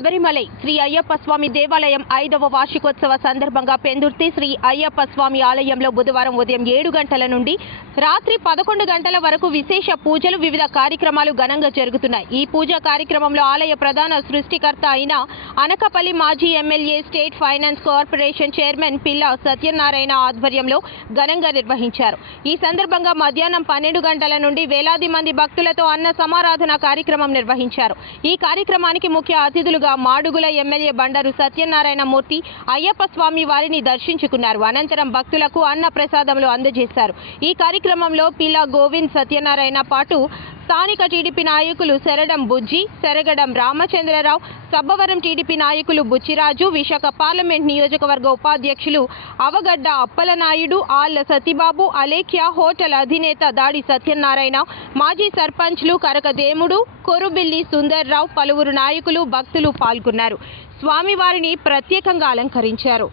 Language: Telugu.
శబరిమలై శ్రీ అయ్యప్ప స్వామి దేవాలయం 5వ వార్షికోత్సవ సందర్భంగా పెందుర్తి శ్రీ అయ్యప్ప స్వామి ఆలయంలో బుధవారం ఉదయం 7 గంటల నుండి రాత్రి 11 గంటల వరకు విశేష పూజలు వివిధ కార్యక్రమాలు ఘనంగా జరుగుతున్నాయి। ఈ పూజా కార్యక్రమంలో ఆలయ ప్రధాన సృష్టికర్త అయిన అనకపల్లి మాజీ MLA state finance corporation chairman పిల్ల సత్యనారాయణ ఆధ్వర్యంలో ఘనంగా నిర్వహించారు। ఈ సందర్భంగా మధ్యాహ్నం 12 గంటల నుండి వేలాది మంది భక్తులతో అన్న సమారాధన కార్యక్రమం నిర్వహించారు। ఈ కార్యక్రమానికి ముఖ్య అతిథులుగా మాడుగుల ఎమ్మెల్యే బండారు సత్యనారాయణ మూర్తి అయ్యప్ప స్వామి వారిని దర్శించుకున్నారు। అనంతరం భక్తులకు అన్న ప్రసాదములు అందజేశారు। ఈ కార్యక్రమంలో పిల్ల గోవింద్ సత్యనారాయణ పాటు స్థానిక టీడీపీ నాయకులు శరడం బుజ్జి, శరగడం రామచంద్రరావు, సబ్బవరం టీడీపీ నాయకులు బుచ్చిరాజు, విశాఖ పార్లమెంట్ నియోజకవర్గ ఉపాధ్యక్షులు అవగడ్డ అప్పలనాయుడు, ఆళ్ల సతీబాబు, అలేఖ్య హోటల్ అధినేత దాడి సత్యనారాయణ, మాజీ సర్పంచ్లు కరకదేముడు, కొరుబిల్లి సుందర్రావు, పలువురు నాయకులు భక్తులు పాల్గొన్నారు। స్వామివారిని ప్రత్యేకంగా అలంకరించారు।